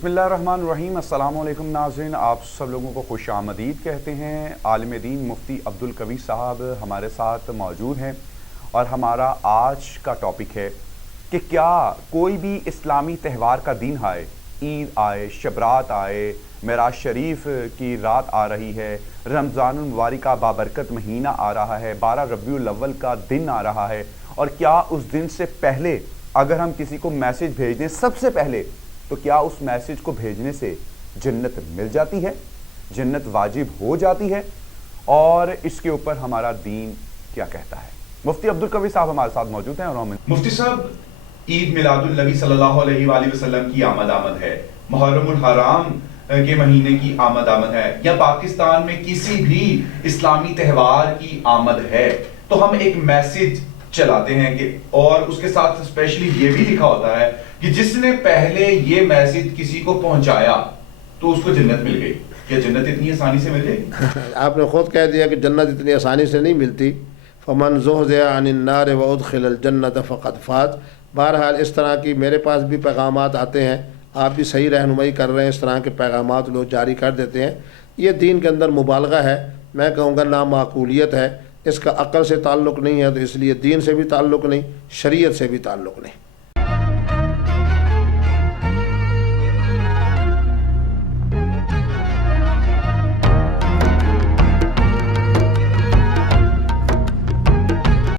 بسم اللہ الرحمن الرحیم۔ السلام علیکم ناظرین، آپ سب لوگوں کو خوش آمدید کہتے ہیں۔ عالم دین مفتی عبدالقوی صاحب ہمارے ساتھ موجود ہیں اور ہمارا آج کا ٹاپک ہے کہ کیا کوئی بھی اسلامی تہوار کا دن آئے، عید آئے، شبرات آئے، معراج شریف کی رات آ رہی ہے، رمضان المبارک کا بابرکت مہینہ آ رہا ہے، 12 ربیع الاول کا دن آ رہا ہے، اور کیا اس دن سے پہلے اگر ہم کسی کو میسج بھیج دیں سب سے پہلے، تو کیا اس میسج کو بھیجنے سے جنت مل جاتی ہے، جنت واجب ہو جاتی ہے، اور اس کے اوپر ہمارا دین کیا کہتا ہے؟ مفتی عبدالقوی صاحب ہمارے ساتھ موجود ہیں۔ اور مفتی صاحب، عید میلاد النبی صلی اللہ علیہ وآلہ وسلم کی آمد ہے، محرم الحرام کے مہینے کی آمد ہے، یا پاکستان میں کسی بھی اسلامی تہوار کی آمد ہے، تو ہم ایک میسج چلاتے ہیں کہ، اور اس کے ساتھ اسپیشلی یہ بھی لکھا ہوتا ہے کہ جس نے پہلے یہ میسج کسی کو پہنچایا تو اس کو جنت مل گئی۔ کیا جنت اتنی آسانی سے مل جائے؟ آپ نے خود کہہ دیا کہ جنت اتنی آسانی سے نہیں ملتی۔ فمن زحزح عن النار وادخل الجنت فقد فاز۔ بہرحال اس طرح کی میرے پاس بھی پیغامات آتے ہیں، آپ بھی صحیح رہنمائی کر رہے ہیں، اس طرح کے پیغامات لوگ جاری کر دیتے ہیں۔ یہ دین کے اندر مبالغہ ہے، میں کہوں گا نامعقولیت ہے، اس کا عقل سے تعلق نہیں ہے، تو اس لیے دین سے بھی تعلق نہیں، شریعت سے بھی تعلق نہیں۔